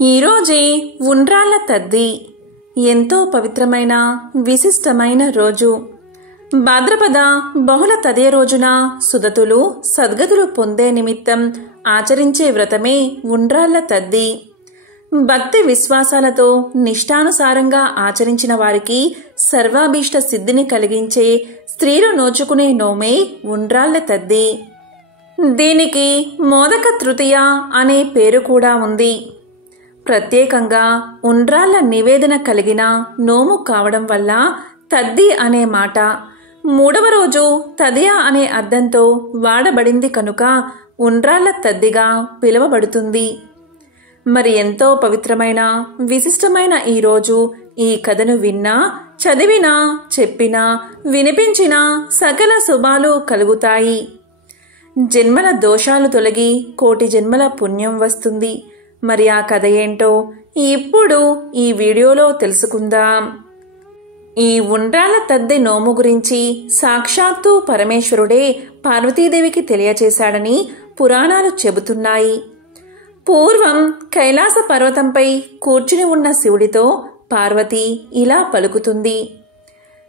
ఈరోజే ఉండ్రాళ్ళ తద్ది ఎంతో పవిత్రమైన విశిష్టమైన రోజు. భాద్రపద బహుళ తదియ రోజున సుదతులు సద్గతులు పొందే నిమిత్తం ఆచరించే వ్రతమే ఉండ్రాళ్ళ తద్ది. భక్తి విశ్వాసాలతో నిష్టానుసారంగా ఆచరించిన వారికి సర్వాభీష్ట సిద్ధిని కలిగించే స్త్రీలు నోచుకునే నోమే ఉండ్రాళ్ళ తద్ది. దీనికి మోదక తృతీయ అనే పేరు కూడా ఉంది. ప్రత్యేకంగా ఉండ్రాళ్ళ నివేదన కలిగిన నోము కావడం వల్ల తద్ది అనే మాట మూడవ రోజు తదియ అనే అర్థంతో వాడబడింది కనుక ఉండ్రాళ్ళ తద్దిగా పిలువబడుతుంది. మరి ఎంతో పవిత్రమైన విశిష్టమైన ఈరోజు ఈ కథను విన్నా, చదివినా, చెప్పినా, వినిపించినా సకల శుభాలు కలుగుతాయి. జన్మల దోషాలు తొలగి కోటి జన్మల పుణ్యం వస్తుంది. మరి ఆ కథ ఏంటో ఇప్పుడు ఈ వీడియోలో తెలుసుకుందాం. ఈ ఉండ్రాళ్ళ తద్ది నోము గురించి సాక్షాత్తు పరమేశ్వరుడే పార్వతీదేవికి తెలియచేశాడని పురాణాలు చెబుతున్నాయి. పూర్వం కైలాస పర్వతంపై కూర్చుని ఉన్న శివుడితో పార్వతి ఇలా పలుకుతుంది: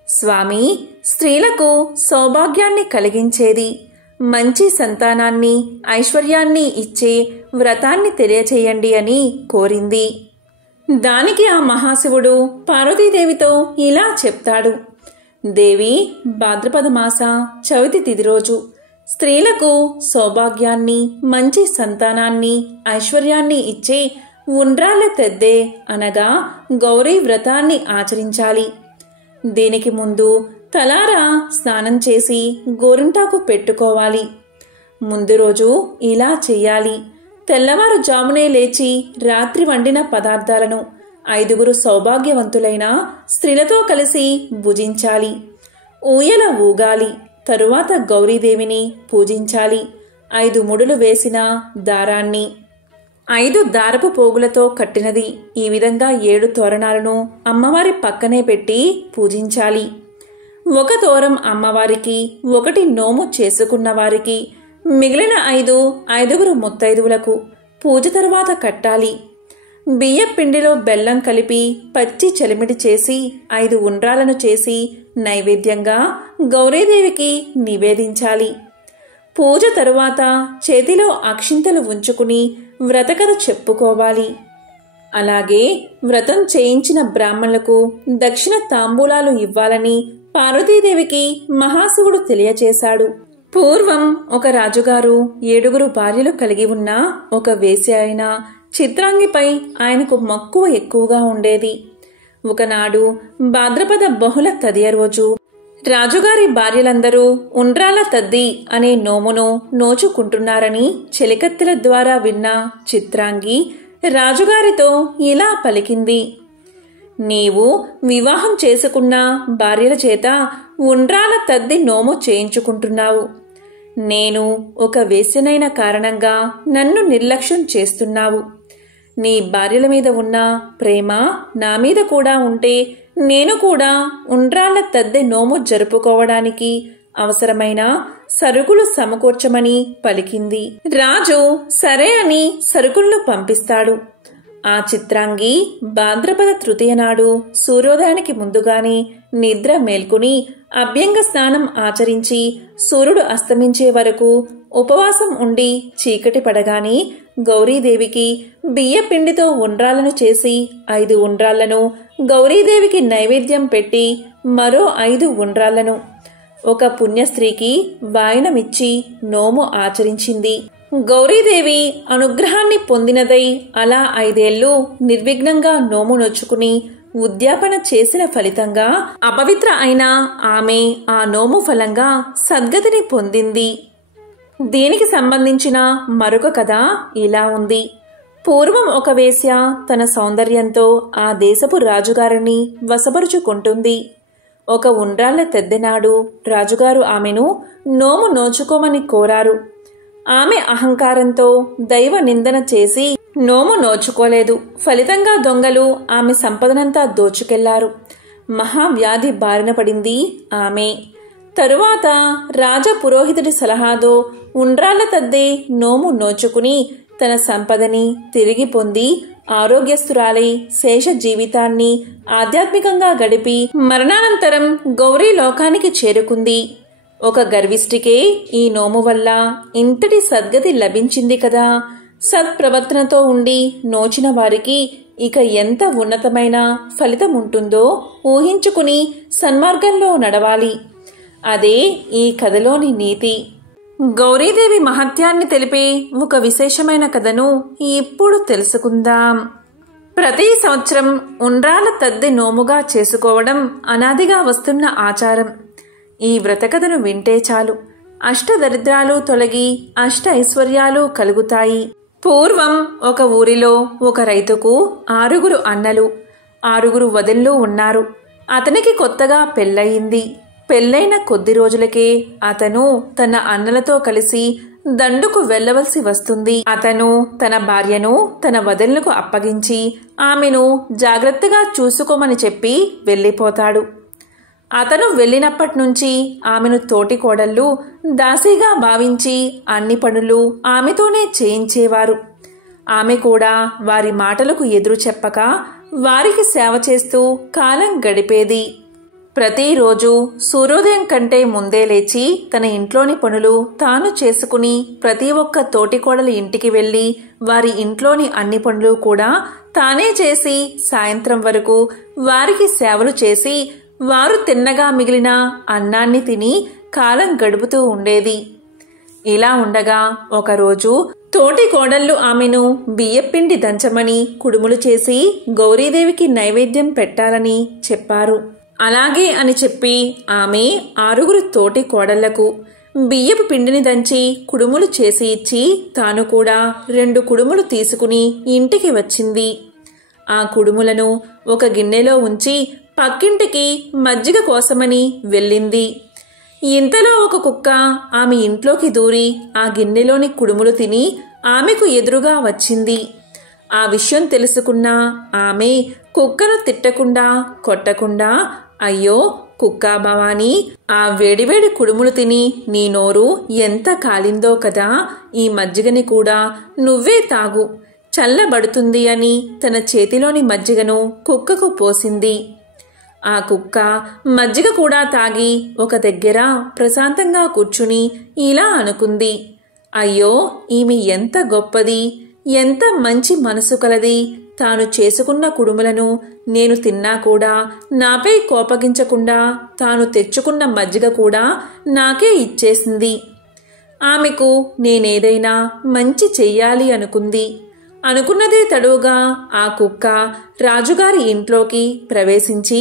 స్వామి, స్త్రీలకు సౌభాగ్యాన్ని కలిగించేది, మంచి సంతానాన్ని, ఐశ్వర్యాన్ని ఇచ్చే వ్రతాన్ని తెలియచేయండి అని కోరింది. దానికి ఆ మహాశివుడు పార్వతీదేవితో ఇలా చెప్తాడు: దేవి, భాద్రపద మాస చవితి తిథి రోజు స్త్రీలకు సౌభాగ్యాన్ని, మంచి సంతానాన్ని, ఐశ్వర్యాన్ని ఇచ్చే ఉండ్రాళ్ళ తద్దే అనగా గౌరీ వ్రతాన్ని ఆచరించాలి. దీనికి ముందు తలారా స్నానం చేసి గోరింటాకు పెట్టుకోవాలి. ముందు రోజు ఇలా చెయ్యాలి: తెల్లవారుజామునే లేచి రాత్రి వండిన పదార్థాలను 5 సౌభాగ్యవంతులైన స్త్రీలతో కలిసి భుజించాలి. ఊయల ఊగాలి. తరువాత గౌరీదేవిని పూజించాలి. 5 ముడులు వేసిన దారాన్ని 5 దారపు పోగులతో కట్టినది ఈ విధంగా 7 తోరణాలను అమ్మవారి పక్కనే పెట్టి పూజించాలి. 1 తోరం అమ్మవారికి, 1 నోము చేసుకున్న వారికి, మిగిలిన 5 ముత్తైదువులకు పూజ తరువాత కట్టాలి. బియ్య పిండిలో బెల్లం కలిపి పచ్చి చలిమిడి చేసి 5 ఉండ్రాలను చేసి నైవేద్యంగా గౌరీదేవికి నివేదించాలి. పూజ తరువాత చేతిలో అక్షింతలు ఉంచుకుని వ్రతకథ చెప్పుకోవాలి. అలాగే వ్రతం చేయించిన బ్రాహ్మణులకు దక్షిణ తాంబూలాలు ఇవ్వాలని పార్వతీదేవికి మహాశివుడు తెలియచేశాడు. పూర్వం ఒక రాజుగారు 7 భార్యలు కలిగి ఉన్న ఒక వేశ్య అయిన చిత్రాంగిపై ఆయనకు మక్కువ ఎక్కువగా ఉండేది. ఒకనాడు భాద్రపద బహుళ తదియ రోజు రాజుగారి భార్యలందరూ ఉండ్రాళ్ళ తద్ది అనే నోమును నోచుకుంటున్నారని చెలికత్తెల ద్వారా విన్న చిత్రాంగి రాజుగారితో ఇలా పలికింది: నీవు వివాహం చేసుకున్న భార్యల చేత ఉండ్రాళ్ళ తద్ది నోము చేయించుకుంటున్నావు. నేను ఒక వేశ్యనైన కారణంగా నన్ను నిర్లక్ష్యం చేస్తున్నావు. నీ భార్యల మీద ఉన్న ప్రేమ నా మీద కూడా ఉంటే నేను కూడా ఉండ్రాళ్ళ తద్ది నోము జరుపుకోవడానికి అవసరమైన సరుకులు సమకూర్చమని పలికింది. రాజు సరే అని సరుకులను పంపిస్తాడు. ఆ చిత్రాంగి భాద్రపద తృతీయ నాడు సూర్యోదయానికి ముందుగానే నిద్ర మేల్కొని అభ్యంగ స్నానం ఆచరించి సూర్యుడు అస్తమించే వరకు ఉపవాసం ఉండి చీకటి పడగానే గౌరీదేవికి బియ్య పిండితో ఉండ్రాలను చేసి 5 ఉండ్రాళ్లను గౌరీదేవికి నైవేద్యం పెట్టి మరో 5 ఉండ్రాళ్లను ఒక పుణ్యస్త్రీకి వాయనమిచ్చి నోము ఆచరించింది. గౌరీదేవి అనుగ్రహాన్ని పొందినదై అలా 5 ఏళ్లు నిర్విఘ్నంగా నోము నొచ్చుకుని ఉద్యాపన చేసిన ఫలితంగా అపవిత్ర అయిన ఆమె ఆ నోము ఫలంగా సద్గతిని పొందింది. దీనికి సంబంధించిన మరొక కథ ఇలా ఉంది. పూర్వం ఒక వేశ్య తన సౌందర్యంతో ఆ దేశపు రాజుగారిని వశపరుచుకుంటుంది. ఒక ఉండ్రాళ్ళ తద్దెనాడు రాజుగారు ఆమెను నోము నోచుకోమని కోరారు. ఆమె అహంకారంతో దైవ నిందన చేసి నోము నోచుకోలేదు. ఫలితంగా దొంగలు ఆమె సంపదనంతా దోచుకెళ్లారు. మహావ్యాధి బారిన పడింది ఆమె. తరువాత రాజపురోహితుడి సలహాతో ఉండ్రాళ్ళ తద్దే నోము నోచుకుని తన సంపదని తిరిగి పొంది ఆరోగ్యస్తురాలై శేష జీవితాన్ని ఆధ్యాత్మికంగా గడిపి మరణానంతరం గౌరీ లోకానికి చేరుకుంది. ఒక గర్విష్ఠికే ఈ నోము వల్ల ఇంతటి సద్గతి లభించింది కదా. సత్ప్రవర్తనతో ఉండి నోచిన వారికి ఇక ఎంత ఉన్నతమైన ఫలితం ఉంటుందో ఊహించుకుని సన్మార్గంలో నడవాలి. అదే ఈ కథలోని నీతి. గౌరీదేవి మహత్యాన్ని తెలిపే ఒక విశేషమైన కథను ఇప్పుడు తెలుసుకుందాం. ప్రతి సంవత్సరం ఉండ్రాల తద్ది నోముగా చేసుకోవడం అనాదిగా వస్తున్న ఆచారం. ఈ వ్రతకథను వింటే చాలు అష్టదరిద్రాలు తొలగి అష్ట ఐశ్వర్యాలు కలుగుతాయి. పూర్వం ఒక ఊరిలో ఒక రైతుకు 6 అన్నలు 6 వదిళ్ళు ఉన్నారు. అతనికి కొత్తగా పెళ్ళయింది. పెళ్ళైన కొద్ది రోజులకే అతను తన అన్నలతో కలిసి దండుకు వెళ్లవలసి వస్తుంది. అతను తన భార్యను తన వదినలకు అప్పగించి ఆమెను జాగ్రత్తగా చూసుకోమని చెప్పి వెళ్ళిపోతాడు. అతను వెళ్ళినప్పటి నుంచి ఆమెను తోటి కోడళ్ళు దాసీగా భావించి అన్ని పనులు ఆమెతోనే చేయించేవారు. ఆమె కూడా వారి మాటలకు ఎదురు చెప్పక వారికి సేవ చేస్తూ కాలం గడిపేది. ప్రతిరోజు సూర్యోదయం కంటే ముందే లేచి తన ఇంట్లోని పనులు తాను చేసుకుని ప్రతి ఒక్క తోటికోడలి ఇంటికి వెళ్లి వారి ఇంట్లోని అన్ని పనులు కూడా తానే చేసి సాయంత్రం వరకు వారికి సేవలు చేసి వారు తిన్నగా మిగిలిన అన్నాన్ని తిని కాలం గడుపుతూ ఉండేది. ఇలా ఉండగా ఒకరోజు తోటి కోడళ్ళు ఆమెను బియ్యపిండి దంచమని కుడుములు చేసి గౌరీదేవికి నైవేద్యం పెట్టాలని చెప్పారు. అలాగే అని చెప్పి ఆమె 6 తోటి కోడళ్లకు బియ్యపు పిండిని దంచి కుడుములు చేసి ఇచ్చి తాను కూడా 2 కుడుములు తీసుకుని ఇంటికి వచ్చింది. ఆ కుడుములను ఒక గిన్నెలో ఉంచి పక్కింటికి మజ్జిగ కోసమని వెళ్ళింది. ఇంతలో ఒక కుక్క ఆమె ఇంట్లోకి దూరి ఆ గిన్నెలోని కుడుములు తిని ఆమెకు ఎదురుగా వచ్చింది. ఆ విషయం తెలుసుకున్న ఆమె కుక్కను తిట్టకుండా కొట్టకుండా, అయ్యో కుక్కా భవానీ, ఆ వేడివేడి కుడుములు తిని నీ నోరు ఎంత కాలిందో కదా, ఈ మజ్జిగని కూడా నువ్వే తాగు, చల్లబడుతుంది అని తన చేతిలోని మజ్జిగను కుక్కకు పోసింది. ఆ కుక్క మజ్జిగ కూడా తాగి ఒక దగ్గర ప్రశాంతంగా కూర్చుని ఇలా అనుకుంది, అయ్యో ఈమె ఎంత గొప్పది, ఎంత మంచి మనసు కలది. తాను చేసుకున్న కుడుములను నేను తిన్నా కూడా నాపై కోపగించకుండా తాను తెచ్చుకున్న మజ్జిగ కూడా నాకే ఇచ్చేసింది. ఆమెకు నేనేదైనా మంచి చెయ్యాలి అనుకుంది. అనుకున్నదే తడువుగా ఆ కుక్క రాజుగారి ఇంట్లోకి ప్రవేశించి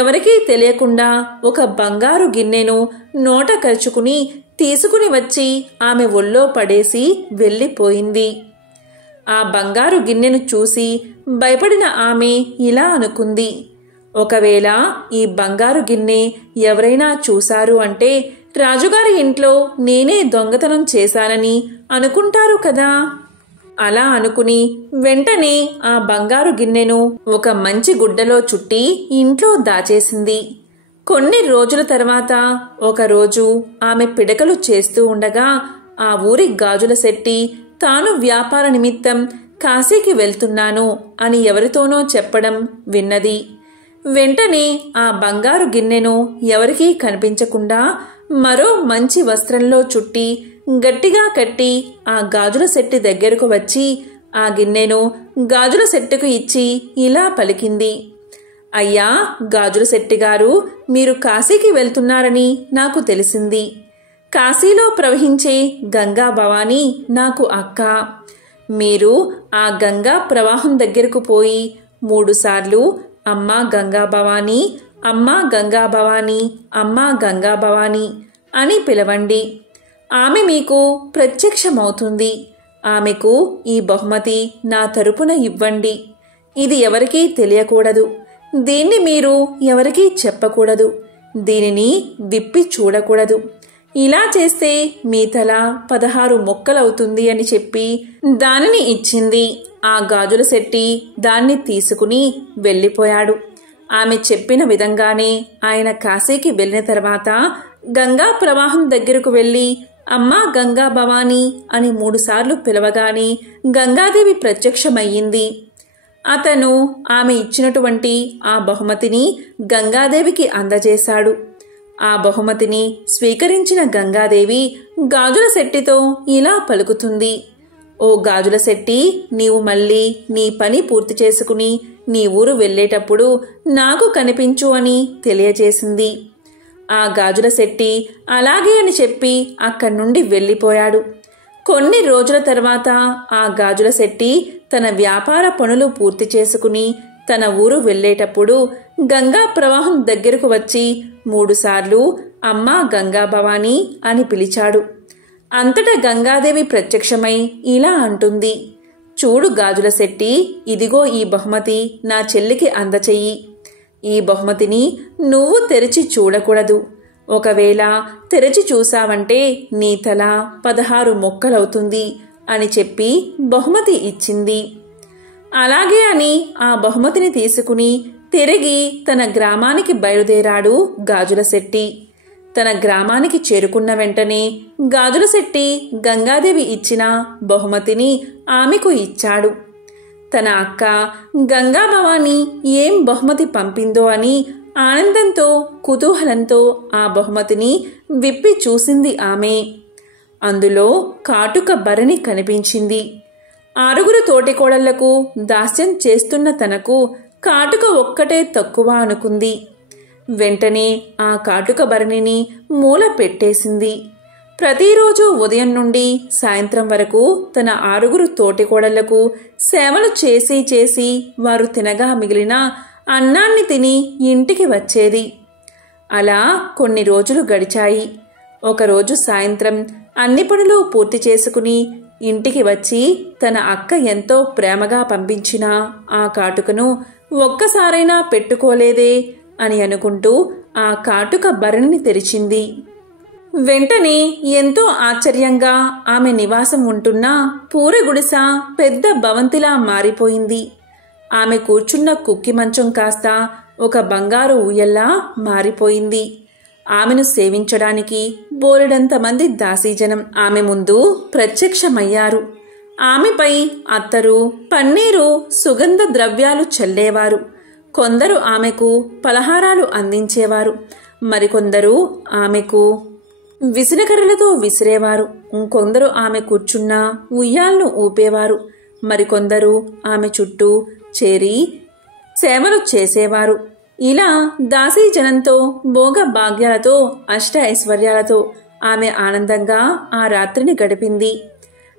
ఎవరికీ తెలియకుండా ఒక బంగారు గిన్నెను నోట కరుచుకుని తీసుకుని వచ్చి ఆమె ఒళ్ళో పడేసి వెళ్ళిపోయింది. ఆ బంగారు గిన్నెను చూసి భయపడిన ఆమె ఇలా అనుకుంది, ఒకవేళ ఈ బంగారు గిన్నె ఎవరైనా చూశారు అంటే రాజుగారి ఇంట్లో నేనే దొంగతనం చేశానని అనుకుంటారు కదా. అలా అనుకుని వెంటనే ఆ బంగారు గిన్నెను ఒక మంచి గుడ్డలో చుట్టి ఇంట్లో దాచేసింది. కొన్ని రోజుల తర్వాత ఒకరోజు ఆమె పిడకలు చేస్తూ ఉండగా ఆ ఊరి గాజుల శెట్టి తాను వ్యాపార నిమిత్తం కాశీకి వెళ్తున్నాను అని ఎవరితోనో చెప్పడం విన్నది. వెంటనే ఆ బంగారు గిన్నెను ఎవరికీ కనిపించకుండా మరో మంచి వస్త్రంలో చుట్టి గట్టిగా కట్టి ఆ గాజుల శెట్టి దగ్గరకు వచ్చి ఆ గిన్నెను గాజుల శెట్టుకు ఇచ్చి ఇలా పలికింది, అయ్యా గాజుల శెట్టిగారు, మీరు కాశీకి వెళ్తున్నారని నాకు తెలిసింది. కాశీలో ప్రవహించే గంగా భవానీ నాకు అక్క. మీరు ఆ గంగా ప్రవాహం దగ్గరకు పోయి 3 సార్లు అమ్మా గంగా భవానీ, అమ్మా గంగా భవానీ, అమ్మా గంగా భవానీ అని పిలవండి. ఆమె మీకు ప్రత్యక్షమవుతుంది. ఆమెకు ఈ బహుమతి నా తరపున ఇవ్వండి. ఇది ఎవరికీ తెలియకూడదు. దీన్ని మీరు ఎవరికీ చెప్పకూడదు. దీనిని విప్పి చూడకూడదు. ఇలా చేస్తే మీ తల 16 ముక్కలవుతుంది అని చెప్పి దానిని ఇచ్చింది. ఆ గాజుల శెట్టి దాన్ని తీసుకుని వెళ్ళిపోయాడు. ఆమె చెప్పిన విధంగానే ఆయన కాశీకి వెళ్ళిన తర్వాత గంగా ప్రవాహం దగ్గరకు వెళ్ళి అమ్మా గంగా భవానీ అని 3 సార్లు పిలవగానే గంగాదేవి ప్రత్యక్షమయ్యింది. అతను ఆమె ఇచ్చినటువంటి ఆ బహుమతిని గంగాదేవికి అందజేశాడు. ఆ బహుమతిని స్వీకరించిన గంగాదేవి గాజుల శెట్టితో ఇలా పలుకుతుంది: ఓ గాజుల శెట్టి, నీవు మళ్ళీ నీ పని పూర్తి చేసుకుని నీ ఊరు వెళ్ళేటప్పుడు నాకు కనిపించు అని తెలియజేసింది. ఆ గాజుల శెట్టి అలాగే అని చెప్పి అక్కడి నుండి వెళ్ళిపోయాడు. కొన్ని రోజుల తర్వాత ఆ గాజుల శెట్టి తన వ్యాపార పనులు పూర్తి చేసుకుని తన ఊరు వెళ్ళేటప్పుడు గంగా ప్రవాహం దగ్గరకు వచ్చి 3 సార్లు అమ్మా గంగా భవానీ అని పిలిచాడు. అంతటా గంగాదేవి ప్రత్యక్షమై ఇలా అంటుంది: చూడు గాజుల శెట్టి, ఇదిగో ఈ బహుమతి నా చెల్లికి అందచెయ్యి. ఈ బహుమతిని నువ్వు తెరిచి చూడకూడదు. ఒకవేళ తెరిచి చూసావంటే నీ తల 16 మొక్కలవుతుంది అని చెప్పి బహుమతి ఇచ్చింది. అలాగే అని ఆ బహుమతిని తీసుకుని తిరిగి తన గ్రామానికి బయలుదేరాడు గాజుల శెట్టి. తన గ్రామానికి చేరుకున్న వెంటనే గాజుల శెట్టి గంగాదేవి ఇచ్చిన బహుమతిని ఆమెకు ఇచ్చాడు. తన అక్క గంగా భవానీ ఏం బహుమతి పంపిందో అని ఆనందంతో కుతూహలంతో ఆ బహుమతిని విప్పి చూసింది ఆమె. అందులో కాటుక భరణి కనిపించింది. 6 తోటికోడళ్లకు దాస్యం చేస్తున్న తనకు కాటుక ఒక్కటే తక్కువ అనుకుంది. వెంటనే ఆ కాటుక భరణిని మూల పెట్టేసింది. ప్రతిరోజు ఉదయం నుండి సాయంత్రం వరకు తన 6 తోటికోడళ్లకు సేవలు చేసి చేసి వారు తినగా మిగిలిన అన్నాన్ని తిని ఇంటికి వచ్చేది. అలా కొన్ని రోజులు గడిచాయి. ఒకరోజు సాయంత్రం అన్ని పనులు పూర్తి చేసుకుని ఇంటికి వచ్చి తన అక్క ఎంతో ప్రేమగా పంపించిన ఆ కాటుకను ఒక్కసారైనా పెట్టుకోలేదే అని అనుకుంటూ ఆ కాటుక భరణిని తెరిచింది. వెంటనే ఎంతో ఆశ్చర్యంగా ఆమె నివాసం ఉంటున్న పూర గుడిస పెద్ద భవంతిలా మారిపోయింది. ఆమె కూర్చున్న కుక్కి మంచం కాస్త ఒక బంగారు ఊయల్లా మారిపోయింది. ఆమెను సేవించడానికి బోలెడంతమంది దాసీజనం ఆమె ముందు ప్రత్యక్షమయ్యారు. ఆమెపై అత్తరు, పన్నీరు, సుగంధ ద్రవ్యాలు చల్లేవారు. కొందరు ఆమెకు పలహారాలు అందించేవారు. మరికొందరు ఆమెకు విసినకర్రలతో విసిరేవారు. ఇంకొందరు ఆమె కూర్చున్న ఉయ్యాలను ఊపేవారు. మరికొందరు ఆమె చుట్టూ చేరి సేవలు చేసేవారు. ఇలా దాసీజనంతో భోగ భాగ్యాలతో అష్ట ఐశ్వర్యాలతో ఆమె ఆనందంగా ఆ రాత్రిని గడిపింది.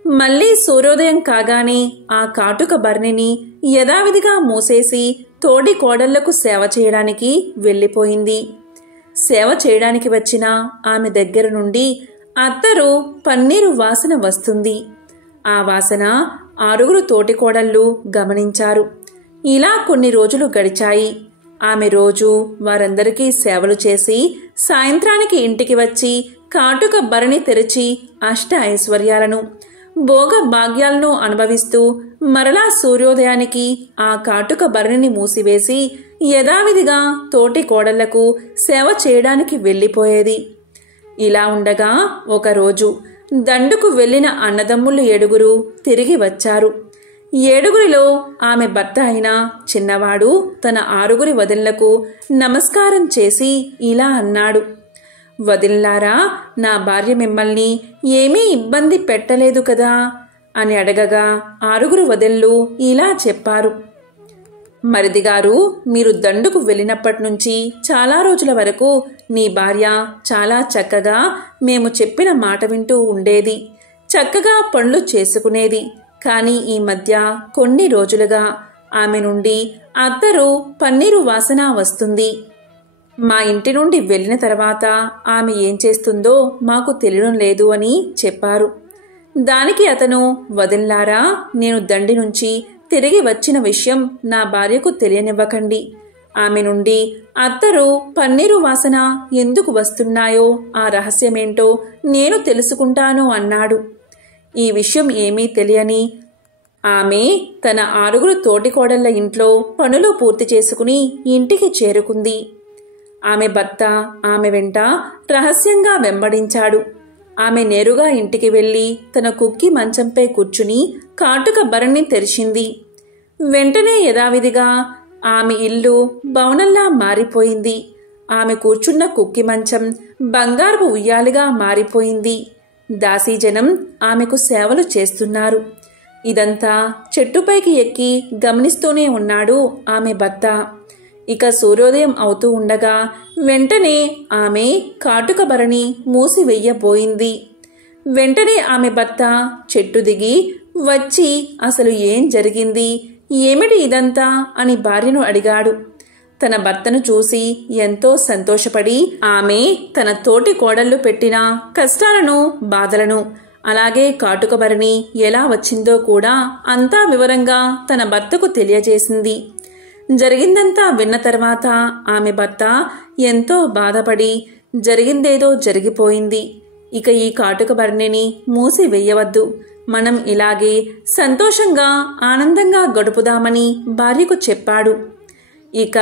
మళ్లీ సూర్యోదయం కాగానే ఆ కాటుక భరణిని యథావిధిగా మూసేసి తోడి కోడళ్లకు సేవ చేయడానికి వెళ్ళిపోయింది. సేవ చేయడానికి వచ్చిన ఆమె దగ్గర నుండి అత్తరు, పన్నీరు వాసన వస్తుంది. ఆ వాసన 6 తోటికోడళ్ళు గమనించారు. ఇలా కొన్ని రోజులు గడిచాయి. ఆమె రోజు వారందరికీ సేవలు చేసి సాయంత్రానికి ఇంటికి వచ్చి కాటుక భరణి తెరిచి అష్ట ఐశ్వర్యాలను భోగ భాగ్యాలను అనుభవిస్తూ మరలా సూర్యోదయానికి ఆ కాటుక భరణిని మూసివేసి యథావిధిగా తోటి కోడళ్లకు సేవ చేయడానికి వెళ్ళిపోయేది. ఇలా ఉండగా ఒకరోజు దండుకు వెళ్లిన అన్నదమ్ములు 7 తిరిగి వచ్చారు. 7 ఆమె భర్త అయిన చిన్నవాడు తన 6 వదినలకు నమస్కారం చేసి ఇలా అన్నాడు: వదినలారా, నా భార్య మిమ్మల్ని ఏమీ ఇబ్బంది పెట్టలేదు కదా అని అడగగా 6 వదినలు ఇలా చెప్పారు: మరిదిగారు, మీరు దండుకు వెళ్ళినప్పటి నుంచి చాలా రోజుల వరకు నీ భార్య చాలా చక్కగా మేము చెప్పిన మాట వింటూ ఉండేది. చక్కగా పనులు చేసుకునేది. కానీ ఈ మధ్య కొన్ని రోజులుగా ఆమె నుండి అత్తరు, పన్నీరు వాసన వస్తుంది. మా ఇంటి నుండి వెళ్ళిన తర్వాత ఆమె ఏం చేస్తుందో మాకు తెలియడం లేదు అని చెప్పారు. దానికి అతను: వదినలారా, నేను దండి నుంచి తిరిగి వచ్చిన విషయం నా భార్యకు తెలియనివ్వకండి. ఆమె నుండి అత్తరు, పన్నీరు వాసన ఎందుకు వస్తున్నాయో ఆ రహస్యమేంటో నేను తెలుసుకుంటాను అన్నాడు. ఈ విషయం ఏమీ తెలియని ఆమె తన 6 తోటికోడళ్ల ఇంట్లో పనులు పూర్తి చేసుకుని ఇంటికి చేరుకుంది. ఆమె భర్త ఆమె వెంట రహస్యంగా వెంబడించాడు. ఆమె నేరుగా ఇంటికి వెళ్లి తన కుక్కి మంచంపై కూర్చుని కాటుక భరణి తెరిచింది. వెంటనే యథావిధిగా ఆమె ఇల్లు భవనంలా మారిపోయింది. ఆమె కూర్చున్న కుక్కి మంచం బంగారపు ఉయ్యాలిగా మారిపోయింది. దాసీజనం ఆమెకు సేవలు చేస్తున్నారు. ఇదంతా చెట్టుపైకి ఎక్కి గమనిస్తూనే ఉన్నాడు ఆమె భర్త. ఇక సూర్యోదయం అవుతూ ఉండగా వెంటనే ఆమె కాటుక భరణి మూసివెయ్యబోయింది. వెంటనే ఆమె భర్త చెట్టు దిగి వచ్చి అసలు ఏం జరిగింది, ఏమిటి ఇదంతా అని భార్యను అడిగాడు. తన భర్తను చూసి ఎంతో సంతోషపడి ఆమె తన తోటి కోడళ్లు పెట్టిన కష్టాలను, బాధలను, అలాగే కాటుక భరణి ఎలా వచ్చిందో కూడా అంతా వివరంగా తన భర్తకు తెలియజేసింది. జరిగిందంతా విన్న తర్వాత ఆమె భర్త ఎంతో బాధపడి జరిగిందేదో జరిగిపోయింది, ఇక ఈ కాటుక భరణిని మూసి వెయ్యవద్దు, మనం ఇలాగే సంతోషంగా ఆనందంగా గడుపుదామని భార్యకు చెప్పాడు. ఇక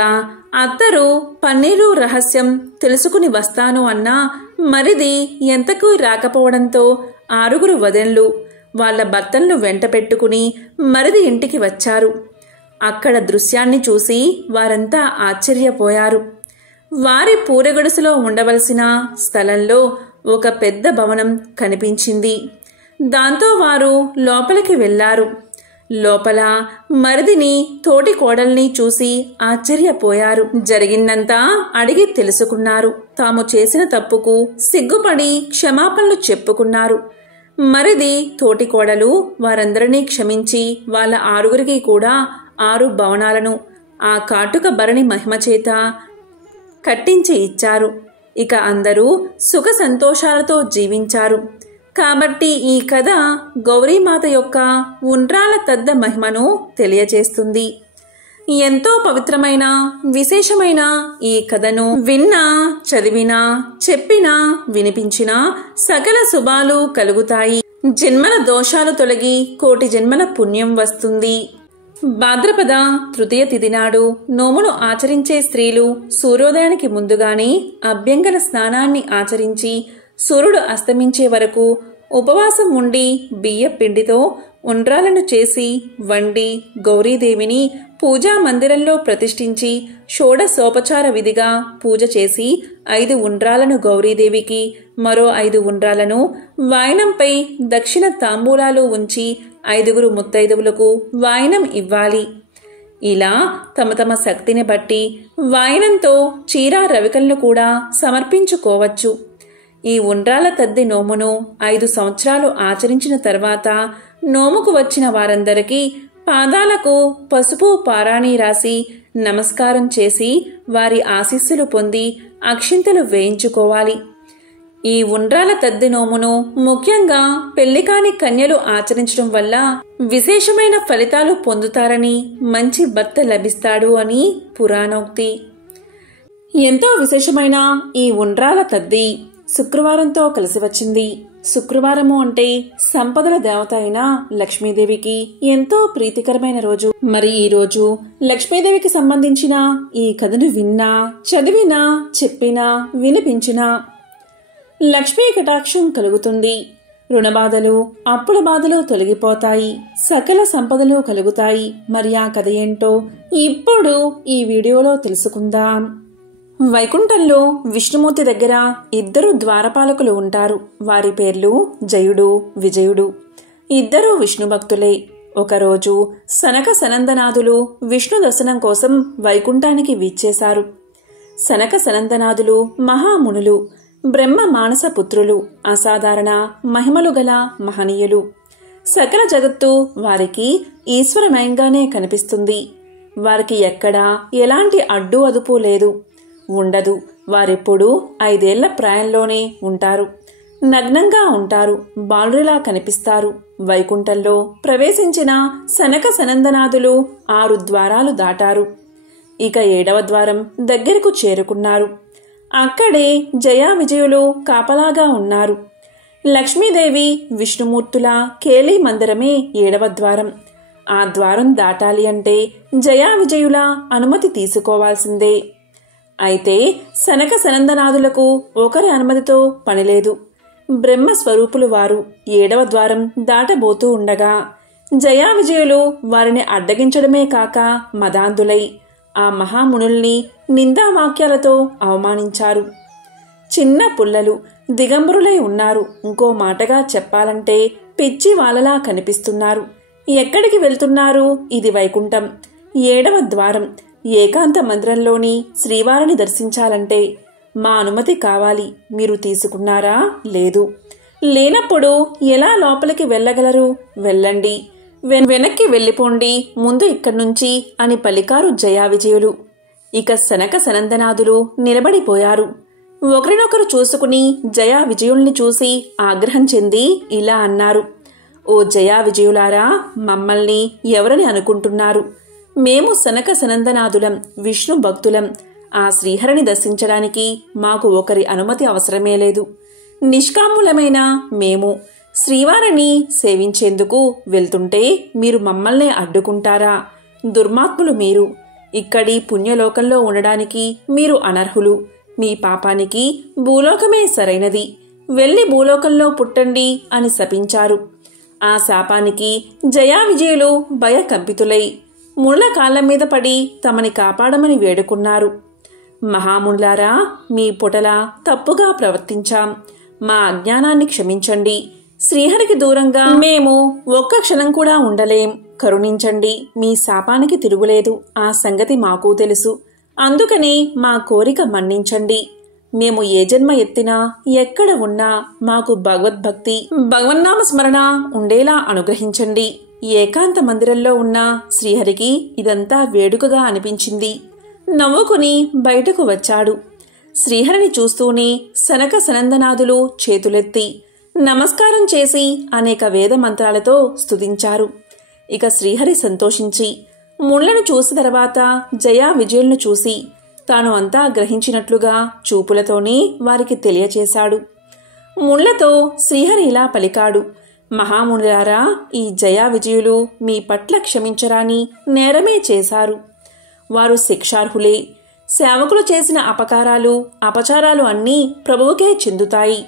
అత్తరు పన్నీరు రహస్యం తెలుసుకుని వస్తాను అన్నా మరిది ఎంతకు రాకపోవడంతో 6 వదెన్లు వాళ్ల భర్తలను వెంట పెట్టుకుని మరిది ఇంటికి వచ్చారు. అక్కడ దృశ్యాన్ని చూసి వారంతా ఆశ్చర్యపోయారు. వారి పూరగడుసులో ఉండవలసిన స్థలంలో ఒక పెద్ద భవనం కనిపించింది. దాంతో వారు లోపలికి వెళ్లారు. లోపల మరిదిని, తోటి కోడల్ని చూసి ఆశ్చర్యపోయారు. జరిగిందంతా అడిగి తెలుసుకున్నారు. తాము చేసిన తప్పుకు సిగ్గుపడి క్షమాపణలు చెప్పుకున్నారు. మరిది, తోటి కోడలు వారందరినీ క్షమించి వాళ్ళ 6 కూడా 6 భవనాలను ఆ కాటుక భరణి మహిమచేత కట్టించి ఇచ్చారు. ఇక అందరూ సుఖ సంతోషాలతో జీవించారు. కాబట్టి ఈ కథ గౌరీమాత యొక్క ఉండ్రాల తద్ద మహిమను తెలియజేస్తుంది. ఎంతో పవిత్రమైన, విశేషమైన ఈ కథను విన్నా, చదివినా, చెప్పినా, వినిపించినా సకల శుభాలు కలుగుతాయి. జన్మల దోషాలు తొలగి కోటి జన్మల పుణ్యం వస్తుంది. భాద్రపద తృతీయ తిథి నాడు నోమును ఆచరించే స్త్రీలు సూర్యోదయానికి ముందుగానే అభ్యంగన స్నానాన్ని ఆచరించి సూర్యుడు అస్తమించే వరకు ఉపవాసం ఉండి బియ్య పిండితో ఉండ్రాలను చేసి వండి గౌరీదేవిని పూజా మందిరంలో ప్రతిష్ఠించి షోడశోపచార విధిగా పూజ చేసి 5 ఉండ్రాలను గౌరీదేవికి, మరో 5 ఉండ్రాలను వాయనంపై దక్షిణ తాంబూలాలు ఉంచి 5 ముత్తైదువులకు వాయనం ఇవ్వాలి. ఇలా తమ తమ శక్తిని బట్టి వాయనంతో చీర రవికలను కూడా సమర్పించుకోవచ్చు. ఈ ఉండ్రాల తద్ది నోమును 5 సంవత్సరాలు ఆచరించిన తర్వాత నోముకు వచ్చిన వారందరికీ పాదాలకు పసుపు పారాణి రాసి నమస్కారం చేసి వారి ఆశీస్సులు పొంది అక్షింతలు వేయించుకోవాలి. ఈ ఉండ్రాల తద్ది నోమును ముఖ్యంగా పెళ్లికాని కన్యలు ఆచరించడం వల్ల విశేషమైన ఫలితాలు పొందుతారని, మంచి భర్త లభిస్తాడు అని పురాణోక్తి. ఎంతో విశేషమైన ఈ ఉండ్రాల తద్ది శుక్రవారంతో కలిసి వచ్చింది. శుక్రవారము అంటే సంపదల దేవత అయిన లక్ష్మీదేవికి ఎంతో ప్రీతికరమైన రోజు. మరి ఈ రోజు లక్ష్మీదేవికి సంబంధించిన ఈ కథను విన్నా, చదివినా, చెప్పినా, వినిపించినా లక్ష్మీ కటాక్షం కలుగుతుంది. రుణబాధలు, అప్పుల బాధలు తొలగిపోతాయి. సకల సంపదలు కలుగుతాయి. మరి ఆ కథ ఏంటో ఇప్పుడు ఈ వీడియోలో తెలుసుకుందాం. వైకుంఠంలో విష్ణుమూర్తి దగ్గర 2 ద్వారపాలకులు ఉంటారు. వారి పేర్లు జయుడు, విజయుడు. 2 విష్ణు భక్తులే. ఒకరోజు సనక సనందనాథులు విష్ణు దర్శనం కోసం వైకుంఠానికి విచ్చేశారు. సనక సనందనాథులు మహామునులు, బ్రహ్మ మానస పుత్రులు, అసాధారణ మహిమలు గల మహనీయులు. సకల జగత్తు వారికి ఈశ్వరమయంగానే కనిపిస్తుంది. వారికి ఎక్కడా ఎలాంటి అడ్డు అదుపు లేదు, ఉండదు. వారెప్పుడూ 5 ఏళ్ల ప్రాయంలోనే ఉంటారు. నగ్నంగా ఉంటారు. బాలురిలా కనిపిస్తారు. వైకుంఠంలో ప్రవేశించిన సనక సనందనాథులు 6 ద్వారాలు దాటారు. ఇక 7వ ద్వారం దగ్గరకు చేరుకున్నారు. అక్కడే జయా విజయులు కాపలాగా ఉన్నారు. లక్ష్మీదేవి, విష్ణుమూర్తుల కేలీ మందిరమే 7వ ద్వారం. ఆ ద్వారం దాటాలి అంటే జయా విజయుల అనుమతి తీసుకోవాల్సిందే. అయితే సనక సనందనాథులకు ఒకరి అనుమతితో పనిలేదు. బ్రహ్మస్వరూపులు వారు 7వ ద్వారం దాటబోతూ ఉండగా జయా విజయులు వారిని అడ్డగించడమే కాక మదాంధులై ఆ మహామునుల్ని నిందావాక్యాలతో అవమానించారు. చిన్న పుల్లలు దిగంబరులై ఉన్నారు. ఇంకో మాటగా చెప్పాలంటే పిచ్చి వాళ్ళలా కనిపిస్తున్నారు. ఎక్కడికి వెళ్తున్నారు? ఇది వైకుంఠం 7వ ద్వారం. ఏకాంత మందిరంలోని శ్రీవారిని దర్శించాలంటే మా అనుమతి కావాలి. మీరు తీసుకున్నారా? లేదు. లేనప్పుడు ఎలా లోపలికి వెళ్ళగలరు? వెళ్ళండి, వెనక్కి వెళ్ళిపోండి, ముందు ఇక్కడి నుంచి అని పలికారు జయా విజయులు. ఇక సనక సనందనాథులు నిలబడిపోయారు. ఒకరినొకరు చూసుకుని జయా విజయుల్ని చూసి ఆగ్రహం చెంది ఇలా అన్నారు: ఓ జయా విజయులారా, మమ్మల్ని ఎవరని అనుకుంటున్నారు? మేము సనక సనందనాథులం, విష్ణు భక్తులం. ఆ శ్రీహరిని దర్శించడానికి మాకు ఒకరి అనుమతి అవసరమే లేదు. నిష్కాములమైన మేము శ్రీవారిని సేవించేందుకు వెళ్తుంటే మీరు మమ్మల్నే అడ్డుకుంటారా? దుర్మాత్ములు మీరు. ఇక్కడి పుణ్యలోకంలో ఉండడానికి మీరు అనర్హులు. మీ పాపానికి భూలోకమే సరైనది. వెళ్ళి భూలోకంలో పుట్టండి అని శపించారు. ఆ శాపానికి జయా విజయులు భయకంపితులై ముళ్ళ కాళ్ల మీద పడి తమని కాపాడమని వేడుకున్నారు. మహామునులారా, మీ పుటల తప్పుగా ప్రవర్తించాం. మా అజ్ఞానాన్ని క్షమించండి. శ్రీహరికి దూరంగా మేము ఒక్క క్షణం కూడా ఉండలేం. కరుణించండి. మీ శాపానికి తిరుగులేదు. ఆ సంగతి మాకు తెలుసు. అందుకని మా కోరిక మన్నించండి. మేము ఏ జన్మ ఎత్తినా ఎక్కడ ఉన్నా మాకు భగవద్భక్తి, భగవన్నామ స్మరణ ఉండేలా అనుగ్రహించండి. ఏకాంత మందిరంలో ఉన్న శ్రీహరికి ఇదంతా వేడుకగా అనిపించింది. నవ్వుకుని బయటకు వచ్చాడు. శ్రీహరిని చూస్తూనే సనక సనందనాథులు చేతులెత్తి నమస్కారం చేసి అనేక వేద మంత్రాలతో స్తుతించారు. ఇక శ్రీహరి సంతోషించి ముళ్లను చూసిన తర్వాత జయా విజయులను చూసి తాను అంతా గ్రహించినట్లుగా చూపులతోనే వారికి తెలియచేశాడు. ముళ్లతో శ్రీహరి ఇలా పలికాడు: మహామునులారా, ఈ జయా విజయులు మీ పట్ల క్షమించరాని నేరమే చేశారు. వారు శిక్షార్హులే. సేవకులు చేసిన అపకారాలు, అపచారాలు అన్నీ ప్రభువుకే చెందుతాయి.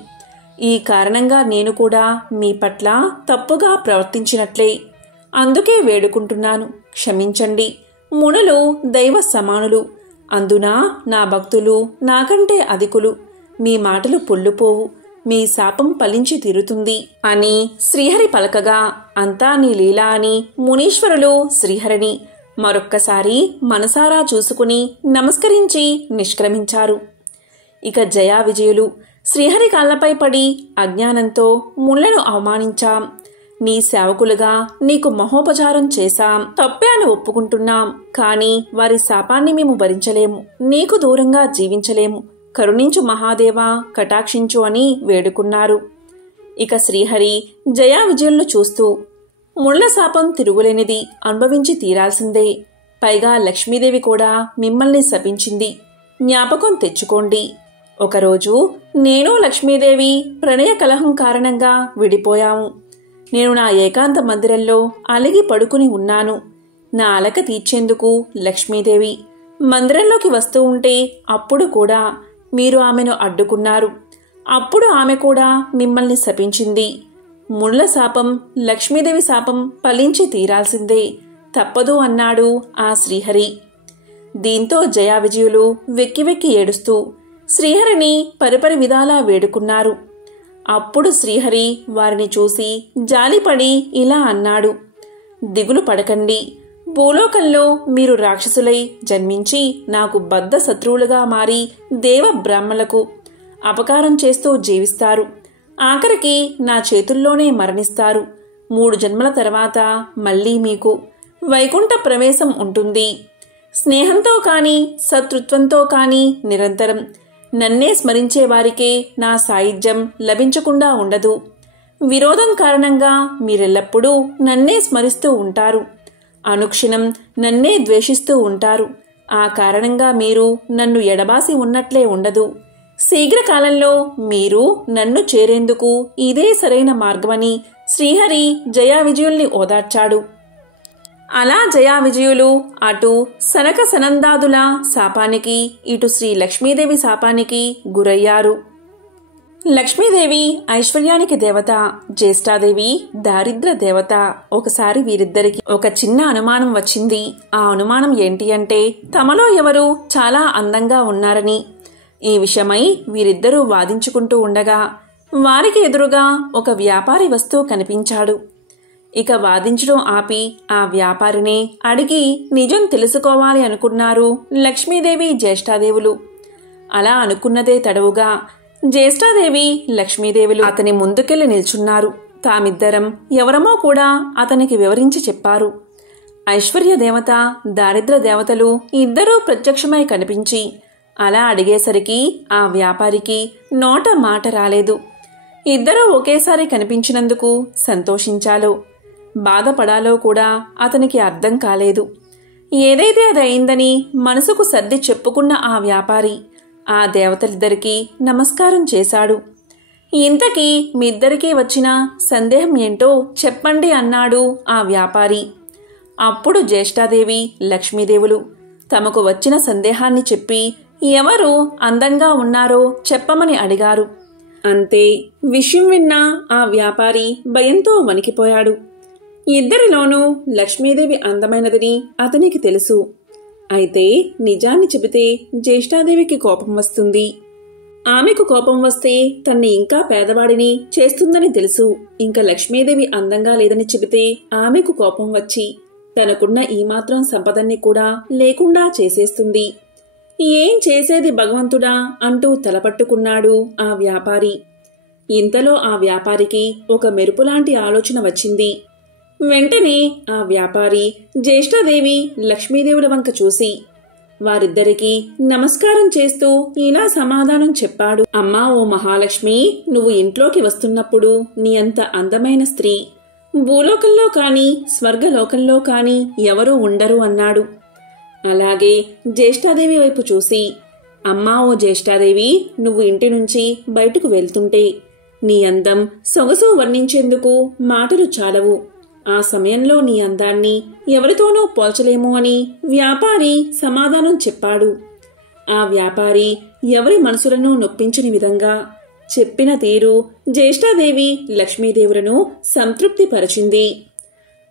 ఈ కారణంగా నేను కూడా మీ పట్ల తప్పుగా ప్రవర్తించినట్లే. అందుకే వేడుకుంటున్నాను, క్షమించండి. మునులు దైవ సమానులు. అందున నా భక్తులు నాకంటే అధికులు. మీ మాటలు పొల్లుపోవు. మీ శాపం ఫలించి తీరుతుంది అని శ్రీహరి పలకగా అంతా నీ లీలా అని మునీశ్వరులు శ్రీహరిని మరొక్కసారి మనసారా చూసుకుని నమస్కరించి నిష్క్రమించారు. ఇక జయా విజయులు శ్రీహరి కాళ్లపై పడి అజ్ఞానంతో ముళ్లను అవమానించాం. నీ సేవకులుగా నీకు మహోపచారం చేశాం. తప్పాను ఒప్పుకుంటున్నాం. కాని వారి శాపాన్ని మేము భరించలేము. నీకు దూరంగా జీవించలేము. కరుణించు మహాదేవా, కటాక్షించు అని వేడుకున్నారు. ఇక శ్రీహరి జయా విజయులను చూస్తూ, ముళ్ల శాపం తిరుగులేనిది, అనుభవించి తీరాల్సిందే. పైగా లక్ష్మీదేవి కూడా మిమ్మల్ని శపించింది. జ్ఞాపకం తెచ్చుకోండి. ఒకరోజు నేను లక్ష్మీదేవి ప్రణయ కలహం కారణంగా విడిపోయాము. నేను నా ఏకాంత మందిరంలో అలిగి పడుకుని ఉన్నాను. నా అలక తీర్చేందుకు లక్ష్మీదేవి మందిరంలోకి వస్తూ ఉంటే అప్పుడు కూడా మీరు ఆమెను అడ్డుకున్నారు. అప్పుడు ఆమె కూడా మిమ్మల్ని శపించింది. ముళ్ల శాపం, లక్ష్మీదేవి శాపం ఫలించి తీరాల్సిందే, తప్పదు అన్నాడు ఆ శ్రీహరి. దీంతో జయా విజయులు వెక్కి వెక్కి ఏడుస్తూ శ్రీహరిని పరిపరి విధాలా వేడుకున్నారు. అప్పుడు శ్రీహరి వారిని చూసి జాలిపడి ఇలా అన్నాడు: దిగులు పడకండి. భూలోకంలో మీరు రాక్షసులై జన్మించి నాకు బద్ధ శత్రువులుగా మారి దేవ బ్రాహ్మణులకు అపకారం చేస్తూ జీవిస్తారు. ఆఖరికి నా చేతుల్లోనే మరణిస్తారు. 3 జన్మల తర్వాత మళ్లీ మీకు వైకుంఠ ప్రవేశం ఉంటుంది. స్నేహంతో కాని శత్రుత్వంతో కాని నిరంతరం నన్నే స్మరించే వారికే నా సాయుధ్యం లభించకుండా ఉండదు. విరోధం కారణంగా మీరెల్లప్పుడూ నన్నే స్మరిస్తూ ఉంటారు. అనుక్షణం నన్నే ద్వేషిస్తూ ఉంటారు. ఆ కారణంగా మీరు నన్ను ఎడబాసి ఉన్నట్లే ఉండదు. శీఘ్రకాలంలో మీరు నన్ను చేరేందుకు ఇదే సరైన మార్గమని శ్రీహరి జయా విజయుల్ని ఓదార్చాడు. అలా జయా విజయులు అటు సనక సనందాదుల శాపానికి, ఇటు శ్రీ లక్ష్మీదేవి శాపానికి గురయ్యారు. లక్ష్మీదేవి ఐశ్వర్యానికి దేవత, జ్యేష్ఠాదేవి దారిద్ర దేవత. ఒకసారి వీరిద్దరికి ఒక చిన్న అనుమానం వచ్చింది. ఆ అనుమానం ఏంటి అంటే తమలో ఎవరు చాలా అందంగా ఉన్నారని. ఈ విషయమై వీరిద్దరూ వాదించుకుంటూ ఉండగా వారికి ఎదురుగా ఒక వ్యాపారి వస్తూ కనిపించాడు. ఇక వాదించడం ఆపి ఆ వ్యాపారిని అడిగి నిజం తెలుసుకోవాలి అనుకున్నారు లక్ష్మీదేవి జ్యేష్ఠాదేవులు. అలా అనుకున్నదే తడవుగా జ్యేష్ఠాదేవి లక్ష్మీదేవులు అతని ముందుకెళ్లి నిల్చున్నారు. తామిద్దరం ఎవరమో కూడా అతనికి వివరించి చెప్పారు. ఐశ్వర్య దేవత, దారిద్ర దేవతలు ఇద్దరూ ప్రత్యక్షమై కనిపించి అలా అడిగేసరికి ఆ వ్యాపారికి నోట మాట రాలేదు. ఇద్దరూ ఒకేసారి కనిపించినందుకు సంతోషించాలో బాధపడాలో కూడా అతనికి అర్థం కాలేదు. ఏదైతే అది అయిందని మనసుకు సర్ది చెప్పుకున్న ఆ వ్యాపారి ఆ దేవతలిద్దరికీ నమస్కారం చేశాడు. ఇంతకీ మీ ఇద్దరికీ వచ్చిన సందేహం ఏంటో చెప్పండి అన్నాడు ఆ వ్యాపారి. అప్పుడు జ్యేష్ఠాదేవి లక్ష్మీదేవులు తమకు వచ్చిన సందేహాన్ని చెప్పి ఎవరు అందంగా ఉన్నారో చెప్పమని అడిగారు. అంతే విషయం విన్న ఆ వ్యాపారి భయంతో వణికిపోయాడు. ఇద్దరిలోనూ లక్ష్మీదేవి అందమైనదని అతనికి తెలుసు. అయితే నిజాన్ని చెబితే జ్యేష్ఠాదేవికి కోపం వస్తుంది. ఆమెకు కోపం వస్తే తన్ని ఇంకా పేదవాడిని చేస్తుందని తెలుసు. ఇంకా లక్ష్మీదేవి అందంగా లేదని చెబితే ఆమెకు కోపం వచ్చి తనకున్న ఈ మాత్రం సంపదన్ని కూడా లేకుండా చేసేస్తుంది. ఏం చేసేది భగవంతుడా అంటూ తలపట్టుకున్నాడు ఆ వ్యాపారి. ఇంతలో ఆ వ్యాపారికి ఒక మెరుపులాంటి ఆలోచన వచ్చింది. వెంటనే ఆ వ్యాపారి జ్యేష్ఠాదేవి లక్ష్మీదేవుల వంక చూసి వారిద్దరికీ నమస్కారం చేస్తూ ఇలా సమాధానం చెప్పాడు. అమ్మా ఓ మహాలక్ష్మి, నువ్వు ఇంట్లోకి వస్తున్నప్పుడు నీ అంత అందమైన స్త్రీ భూలోకంలో కాని స్వర్గలోకంలో కాని ఎవరూ ఉండరు అన్నాడు. అలాగే జ్యేష్ఠాదేవి వైపు చూసి అమ్మా ఓ జ్యేష్ఠాదేవి, నువ్వు ఇంటి నుంచి బయటకు వెళ్తుంటే నీ అందం సొగసు వర్ణించేందుకు మాటలు చాలవు. ఆ సమయంలో నీ అందాన్ని ఎవరితోనూ పోల్చలేము అని వ్యాపారి సమాధానం చెప్పాడు. ఆ వ్యాపారి ఎవరి మనసులను నొప్పించని విధంగా చెప్పిన తీరు జ్యేష్ఠాదేవి లక్ష్మీదేవులను సంతృప్తిపరచింది.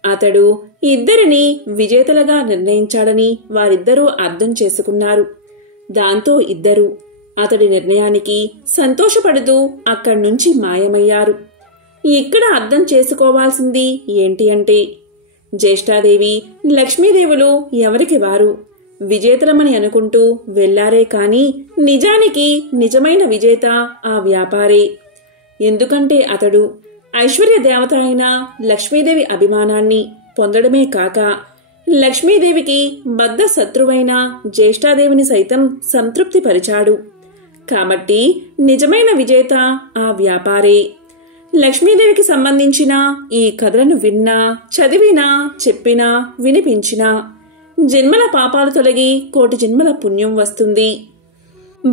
అతడు ఇద్దరిని విజేతలుగా నిర్ణయించాడని వారిద్దరూ అర్థం చేసుకున్నారు. దాంతో ఇద్దరూ అతడి నిర్ణయానికి సంతోషపడుతూ అక్కడ్నుంచి మాయమయ్యారు. ఇక్కడ అర్థం చేసుకోవాల్సింది ఏంటి అంటే జ్యేష్ఠాదేవి లక్ష్మీదేవులు ఎవరికి వారు విజేతలమని అనుకుంటూ వెళ్లారే కాని నిజానికి నిజమైన విజేత ఆ వ్యాపారే. ఎందుకంటే అతడు ఐశ్వర్య దేవత అయిన లక్ష్మీదేవి అభిమానాన్ని పొందడమే కాక లక్ష్మీదేవికి బద్ధ శత్రువైన జ్యేష్ఠాదేవిని సైతం సంతృప్తిపరిచాడు. కాబట్టి నిజమైన విజేత ఆ వ్యాపారే. లక్ష్మీదేవికి సంబంధించిన ఈ కథలను విన్నా, చదివినా, చెప్పినా, వినిపించినా జన్మల పాపాలు తొలగి కోటి జన్మల పుణ్యం వస్తుంది.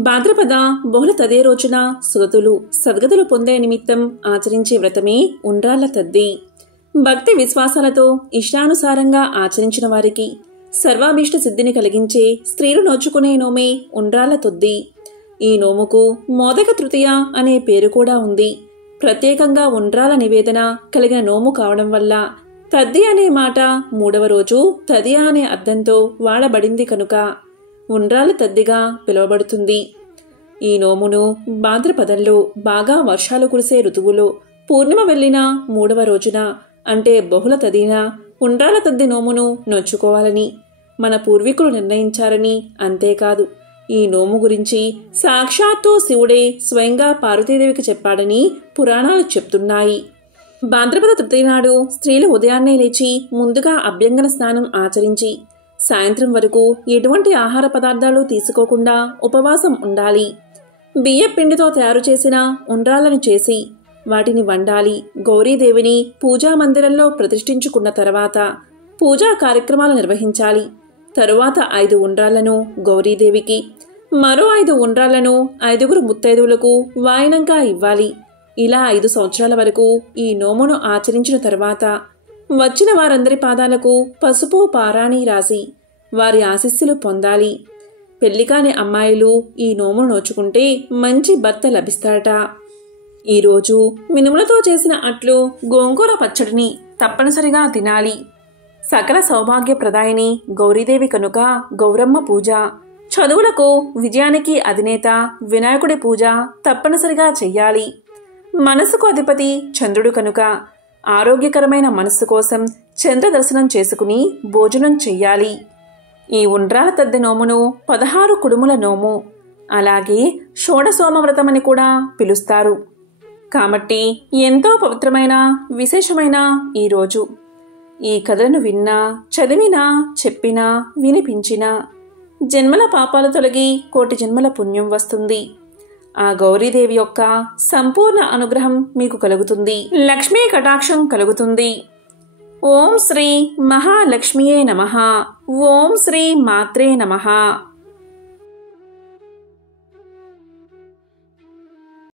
భాద్రపద బహుళ తదే రోజున సుగతులు సద్గతులు పొందే నిమిత్తం ఆచరించే వ్రతమే ఉండ్రాళ్ల తద్ది. భక్తి విశ్వాసాలతో ఇష్టానుసారంగా ఆచరించిన వారికి సర్వాభీష్ట సిద్ధిని కలిగించే స్త్రీలు నోచుకునే నోమే ఉండ్రాళ్ల తొద్ది. ఈ నోముకు మోదక తృతీయ అనే పేరు కూడా ఉంది. ప్రత్యేకంగా ఉండ్రాల నివేదన కలిగిన నోము కావడం వల్ల తద్ది అనే మాట మూడవ రోజు తదియా అనే అర్థంతో వాడబడింది కనుక ఉండ్రాల తద్దిగా పిలువబడుతుంది. ఈ నోమును భాద్రపదంలో బాగా వర్షాలు కురిసే ఋతువులో పూర్ణిమ వెళ్లిన మూడవ రోజున అంటే బహుళ తదిన ఉండ్రాల తద్ది నోమును నొచ్చుకోవాలని మన పూర్వీకులు నిర్ణయించారని, అంతేకాదు ఈ నోము గురించి సాక్షాత్తు శివుడే స్వయంగా పార్వతీదేవికి చెప్పాడని పురాణాలు చెప్తున్నాయి. భాద్రపద తృతీయ నాడు స్త్రీలు ఉదయాన్నే లేచి ముందుగా అభ్యంగన స్నానం ఆచరించి సాయంత్రం వరకు ఎటువంటి ఆహార పదార్థాలు తీసుకోకుండా ఉపవాసం ఉండాలి. బియ్య పిండితో తయారు చేసిన ఉండ్రాళ్లను చేసి వాటిని వండాలి. గౌరీదేవిని పూజా మందిరంలో ప్రతిష్ఠించుకున్న తర్వాత పూజా కార్యక్రమాలు నిర్వహించాలి. తరువాత 5 ఉండ్రాళ్లను గౌరీదేవికి, మరో 5 ఉండ్రాళ్లను 5గురు ముత్తైదువులకు వాయినంగా ఇవ్వాలి. ఇలా 5 సంవత్సరాల వరకు ఈ నోమును ఆచరించిన తర్వాత వచ్చిన వారందరి పాదాలకు పసుపు పారాణి రాసి వారి ఆశీస్సులు పొందాలి. పెళ్లికాని అమ్మాయిలు ఈ నోమును నోచుకుంటే మంచి భర్త లభిస్తాడట. ఈరోజు మినుములతో చేసిన అట్లు, గోంగూర పచ్చడిని తప్పనిసరిగా తినాలి. సకల సౌభాగ్యప్రదాయిని గౌరీదేవి కనుక గౌరమ్మ పూజ, చదువులకు విజయానికి అధినేత వినాయకుడి పూజ తప్పనిసరిగా చెయ్యాలి. మనసుకు అధిపతి చంద్రుడు కనుక ఆరోగ్యకరమైన మనస్సు కోసం చంద్ర దర్శనం చేసుకుని భోజనం చెయ్యాలి. ఈ ఉండ్రాల తద్దె నోమును 16 కుడుముల నోము, అలాగే షోడసోమవ్రతమని కూడా పిలుస్తారు. కాబట్టి ఎంతో పవిత్రమైన విశేషమైన ఈరోజు ఈ కథలను విన్నా, చదివినా, చెప్పినా, వినిపించినా జన్మల పాపాలు తొలగి కోటి జన్మల పుణ్యం వస్తుంది. ఆ గౌరీదేవి యొక్క సంపూర్ణ అనుగ్రహం మీకు కలుగుతుంది. లక్ష్మీ కటాక్షం కలుగుతుంది. ఓం శ్రీ మహాలక్ష్మియే నమః. ఓం శ్రీ మాత్రే నమః.